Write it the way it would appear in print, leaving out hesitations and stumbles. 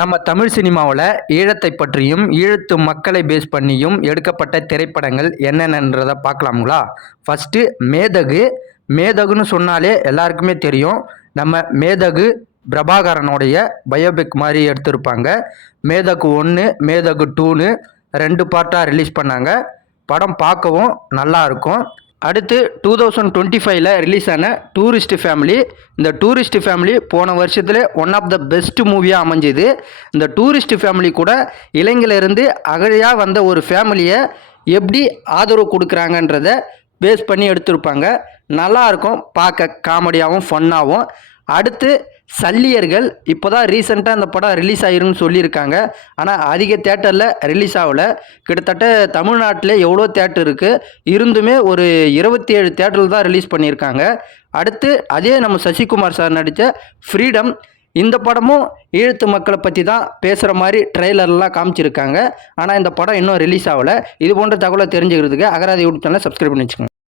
நம்ம தமிழ் சினிமாவில் ஈழத்தை பற்றியும் ஈழத்து மக்களை பேஸ் பண்ணியும் எடுக்கப்பட்ட திரைப்படங்கள் என்னென்னன்றதை பார்க்கலாங்களா. ஃபஸ்ட்டு மேதகு. மேதகுன்னு சொன்னாலே எல்லாருக்குமே தெரியும். நம்ம மேதகு பிரபாகரனுடைய பயோபிக் மாதிரி எடுத்திருப்பாங்க. மேதகு 1, மேதகு 2ன்னு 2 பார்ட்டாக ரிலீஸ் பண்ணாங்க. படம் பார்க்கவும் நல்லா இருக்கும். அடுத்து 2025 ரிலீஸ் ஆன டூரிஸ்ட் ஃபேமிலி. இந்த டூரிஸ்ட் ஃபேமிலி போன வருஷத்துல ஒன் ஆஃப் த பெஸ்ட் மூவியாக அமைஞ்சுது. இந்த டூரிஸ்ட் ஃபேமிலி கூட இலங்கையிலிருந்து அகழியாக வந்த ஒரு ஃபேமிலியை எப்படி ஆதரவு கொடுக்குறாங்கன்றத பேஸ் பண்ணி எடுத்திருப்பாங்க. நல்லாயிருக்கும், பார்க்க காமெடியாகவும் ஃபன்னாகவும். அடுத்து சல்லியர்கள். இப்போ தான் ரீசெண்டாக இந்த படம் ரிலீஸ் ஆகிருன்னு சொல்லியிருக்காங்க. ஆனால் அதிக தேட்டரில் ரிலீஸ் ஆகலை. கிட்டத்தட்ட தமிழ்நாட்டில் எவ்வளோ தேட்டர் இருக்குது, இருந்துமே ஒரு 27 தேட்டரில் தான் ரிலீஸ் பண்ணியிருக்காங்க. அடுத்து அதே நம்ம சசிகுமார் சார் நடித்த ஃப்ரீடம். இந்த படமும் ஈழத்து மக்களை பற்றி தான் பேசுகிற மாதிரி ட்ரெய்லர்லாம் காமிச்சிருக்காங்க. ஆனால் இந்த படம் இன்னும் ரிலீஸ் ஆகலை. இது போன்ற தகவலை தெரிஞ்சுக்கிறதுக்கு அகராதி யூடியூப் சேனலை சப்ஸ்கிரைப் பண்ணி வச்சுக்கோங்க.